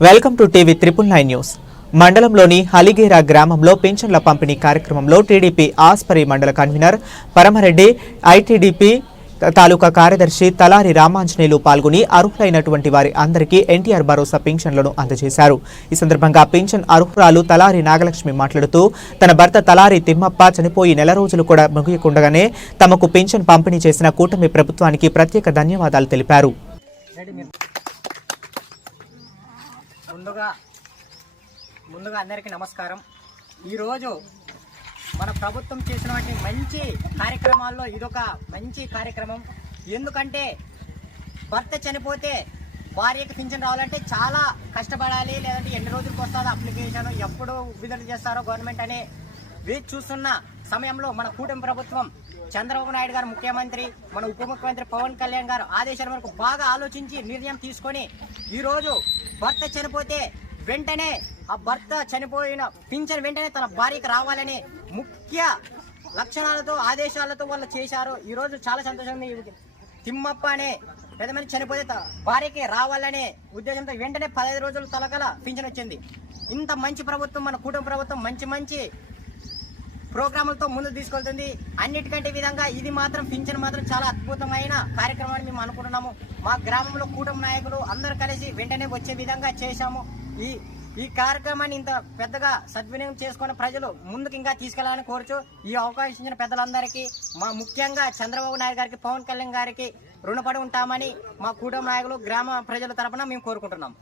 Welcome to TV triple nine news. మండలంలోని హలిగేరా గ్రామంలో పింఛన్ల పంపిణీ కార్యక్రమంలో టీడీపీ ఆస్పరి మండల కన్వీనర్ పరమరెడ్డి ఐటీడీపీ తాలూకా కార్యదర్శి తలారి రామాంజనేయులు పాల్గొని అర్హులైనటువంటి వారి అందరికీ ఎన్టీఆర్ భరోసా పింఛన్లను అందజేశారు. ఈ సందర్భంగా పింఛన్ అర్హురాలు తలారి నాగలక్ష్మి మాట్లాడుతూ తన భర్త తలారి తిమ్మప్ప చనిపోయి నెల రోజులు కూడా ముగియకుండగానే తమకు పింఛన్ పంపిణీ చేసిన కూటమి ప్రభుత్వానికి ప్రత్యేక ధన్యవాదాలు తెలిపారు. ముందుగా ముందుగా అందరికీ నమస్కారం. ఈరోజు మన ప్రభుత్వం చేసినటువంటి మంచి కార్యక్రమాల్లో ఇదొక మంచి కార్యక్రమం. ఎందుకంటే భర్త చనిపోతే భార్యకి పింఛన్ రావాలంటే చాలా కష్టపడాలి లేదంటే ఎన్ని రోజులకు వస్తుందో అప్లికేషన్ ఎప్పుడు విడుదల చేస్తారో గవర్నమెంట్ అనే వేచి చూస్తున్న సమయంలో మన కూటమి ప్రభుత్వం చంద్రబాబు నాయుడు గారు ముఖ్యమంత్రి మన ఉప ముఖ్యమంత్రి పవన్ కళ్యాణ్ గారు ఆదేశాల వరకు బాగా ఆలోచించి నిర్ణయం తీసుకొని ఈరోజు భర్త చనిపోతే వెంటనే ఆ భర్త చనిపోయిన పింఛన్ వెంటనే తన భార్యకి రావాలని ముఖ్య లక్షణాలతో ఆదేశాలతో వాళ్ళు చేశారు. ఈరోజు చాలా సంతోషంగా తిమ్మప్ప అనే పెద్ద మంది చనిపోతే భార్యకి రావాలనే ఉద్దేశంతో వెంటనే పదహైదు రోజులు తలకల పింఛన్ వచ్చింది. ఇంత మంచి ప్రభుత్వం మన కుటుంబ ప్రభుత్వం మంచి మంచి ప్రోగ్రాములతో ముందు తీసుకెళ్తుంది. అన్నిటికంటే విధంగా ఇది మాత్రం పింఛన్ మాత్రం చాలా అద్భుతమైన కార్యక్రమాన్ని మేము అనుకుంటున్నాము. మా గ్రామంలో కూటమి నాయకులు అందరూ కలిసి వెంటనే వచ్చే విధంగా చేశాము. ఈ ఈ కార్యక్రమాన్ని ఇంత పెద్దగా సద్వినియోగం చేసుకున్న ప్రజలు ముందుకు ఇంకా తీసుకెళ్ళాలని కోరుచు ఈ అవకాశం ఇచ్చిన పెద్దలందరికీ మా ముఖ్యంగా చంద్రబాబు నాయుడు గారికి పవన్ కళ్యాణ్ గారికి రుణపడి ఉంటామని మా కూటమి నాయకులు గ్రామ ప్రజల తరపున మేము కోరుకుంటున్నాం